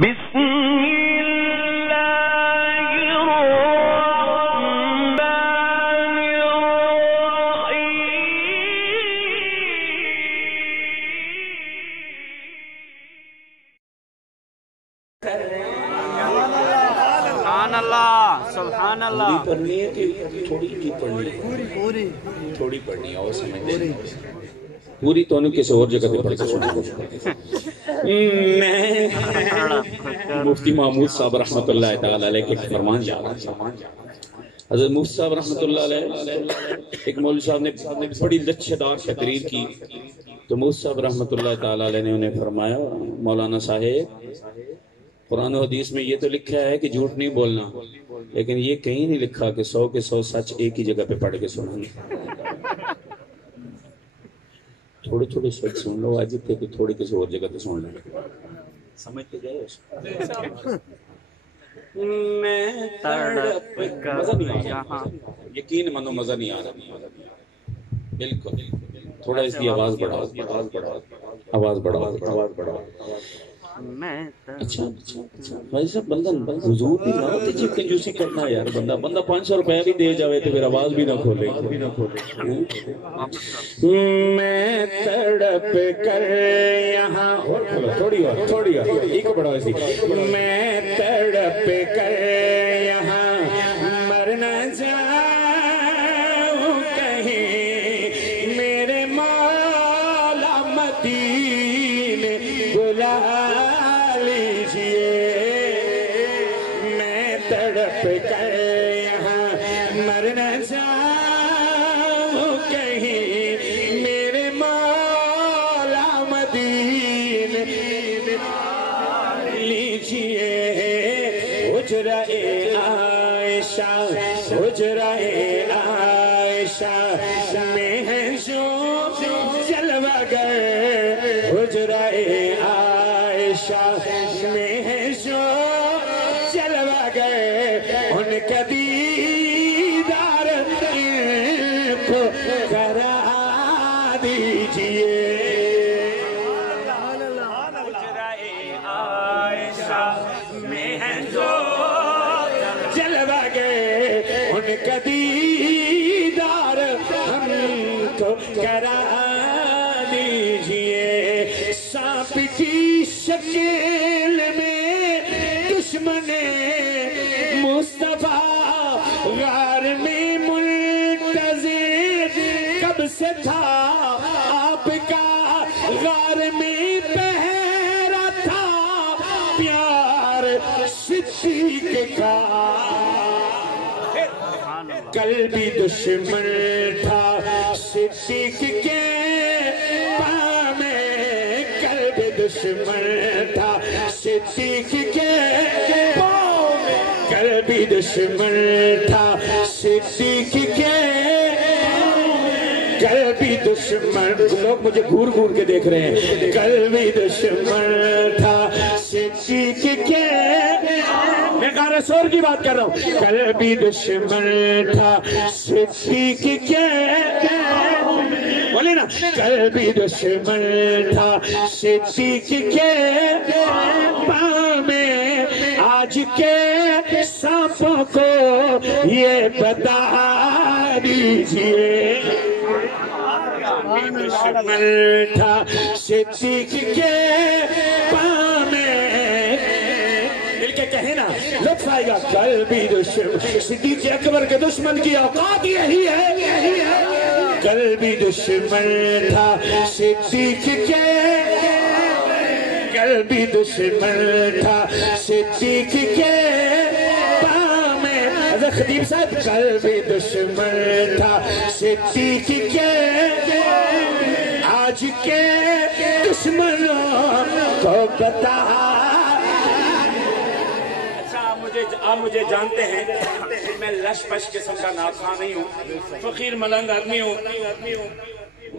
سبحان اللہ پڑھنی ہے کہ تھوڑی کی پڑھنی ہے؟ تھوڑی پڑھنی ہے اور سمجھنے پوری تو انہوں کسی اور جگہ پہ پڑھ کے سنیں. میں مفتی محمود صاحب رحمت اللہ تعالی علیہ کے فرمان جا رہا ہوں. حضرت مفتی صاحب رحمت اللہ علیہ ایک مولوی صاحب نے بڑی لچھدار تقریر کی تو مفتی صاحب رحمت اللہ تعالی علیہ نے انہیں فرمایا مولانا صاحب قرآن و حدیث میں یہ تو لکھا ہے کہ جھوٹ نہیں بولنا لیکن یہ کہیں نہیں لکھا کہ 100 کے 100 سچ ایک ہی جگہ پہ پڑھ کے سنیں. تھوڑے تھوڑے سچ سن لو آج تھے کہ تھوڑی کسی اور جگہ پہ سن لیں سمجھتے جائے اس میں تڑپ کر مزہ نہیں آ رہا یقین مانو مزہ نہیں آ رہا بالکل تھوڑا اس کی آواز بڑھاؤ اچھا بھائی صاحب بندہ حضور بھی نہ ہوتے جب کنجوسی کرنا ہے یار بندہ 500 روپے بھی دے جاوے تو پھر آواز بھی نہ کھولے. میں تڑپ کر یہاں تھوڑی اور ایک بڑا ایسی میں تڑپ کر یہاں مر نہ جاؤں کہیں میرے مولا مدینے بلا تڑپ کر یہاں مر نہ جاؤں کہیں میرے مولا مدینے لیجیے حجرہ عائشہ میں ہے جو جلوہ گر حجرہ عائشہ میں ہے جو جلوہ گر ان کا دیدار کو کرا دیجئے. حجرہ عائشہ میں ہے جو جلوہ گر ان کا دیدار ہم کو کرا دیجئے. سانپ کی شکل میں دشمن مصطفیٰ غار میں منتظر کب سے تھا آپ کا غار میں پہرا تھا پیار صدیق کا کل بھی دشمن تھا صدیق کے پاں میں کل بھی دشمن تھا صدیق کے پاں میں کل بھی دشمن تھا صدیق کے کل بھی دشمن لوگ مجھے گھور گھور کے دیکھ رہے ہیں کل بھی دشمن تھا صدیق کے میں غار سور کی بات کر رہا ہوں کل بھی دشمن تھا صدیق کے بولے نا کل بھی دشمن تھا صدیق کے پاں میں آج کے سانپوں کو یہ بتا دیجئے دشمن تھا صدیق کے پاں میں مل کے کہیں نا لطف آئے گا کل بھی دشمن صدیق اکبر کے دشمن کی اوقات یہی ہے کل بھی دشمن تھا صدیق کے کل بھی دشمن تھا صدیق کے پاں میں حضرت خطیب صاحب کل بھی دشمن تھا صدیق کے آج کے دشمنوں کو بتا. آپ مجھے جانتے ہیں میں لش پش قسم کا ناخواں نہیں ہوں فقیر ملنگ آدمی ہوں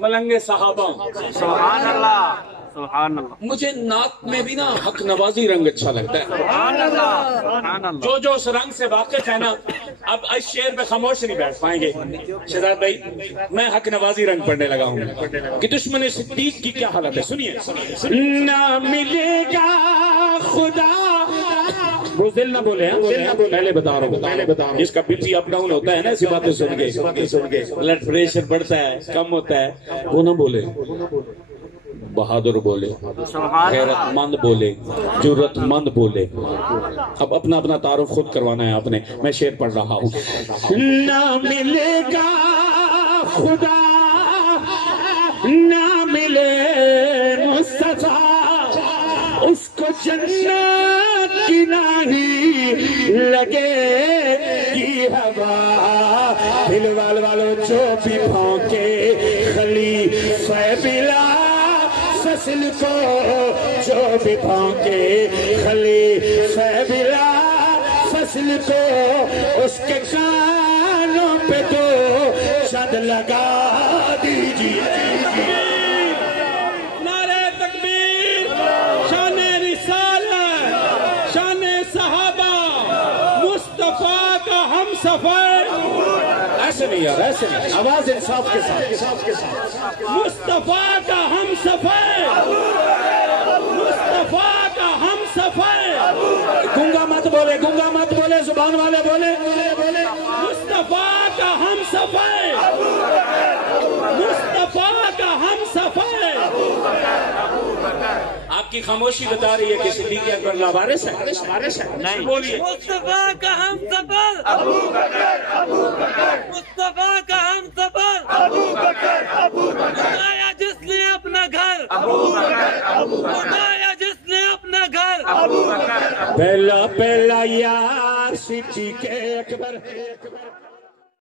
ملنگ صحابہ ہوں. سبحان اللہ سبحان اللہ. مجھے نعت میں بھی نا حق نوازی رنگ اچھا لگتا ہے. سبحان اللہ سبحان اللہ. جو جو اس رنگ سے واقف ہے نا اب اس شعر پہ خاموش نہیں بیٹھ پائیں گے. شہزاد بھائی میں حق نوازی رنگ پڑھنے لگا ہوں کہ دشمن صدیق کی کیا حالت ہے. سنیے نہ ملے گا خدا بزدل نہ بولے پہلے بتا رہا ہوں جس کا بی پی اپ ڈاؤن ہوتا ہے نا ایسی باتیں سن کے بلڈ پریشر بڑھتا ہے کم ہوتا ہے وہ نہ بولے بہادر بولے غیرت مند بولے جرت مند بولے اب اپنا اپنا تعارف خود کروانا ہے آپ نے میں شعر پڑھ رہا ہوں نہ ملے گا خدا نہ ملے مصطفیٰ اس کو جنت کی نہیں لگے گی ہوا دل والوں جو بھی بھونکے خلیفہ بلا فصل کو جو بھی بھونکے خلیفہ بلا فصل کو اس کے کانوں پہ تو شد لگا دیجیے نعرہ تکبیر شان رسالت شان صحابہ مصطفیٰ کا ہم سفر ایسے نہیں یار ایسے نہیں آواز انصاف کے ساتھ مصطفیٰ کا ہم سفر مصطفیٰ کا ہم سفر گنگا مت بولے زبان والے بولے مصطفیٰ کا ہم سفر مصطفیٰ کا ہم سفر آپ کی خاموشی بتا رہی ہے کہ صدیق اکبر لاوارث ہے نہیں بولیے مصطفیٰ کا ہم سفر مصطفیٰ کا ہم سفر بتایا جس نے اپنا گھر بتایا جس نے اپنا گھر پہلا یار صدیق اکبر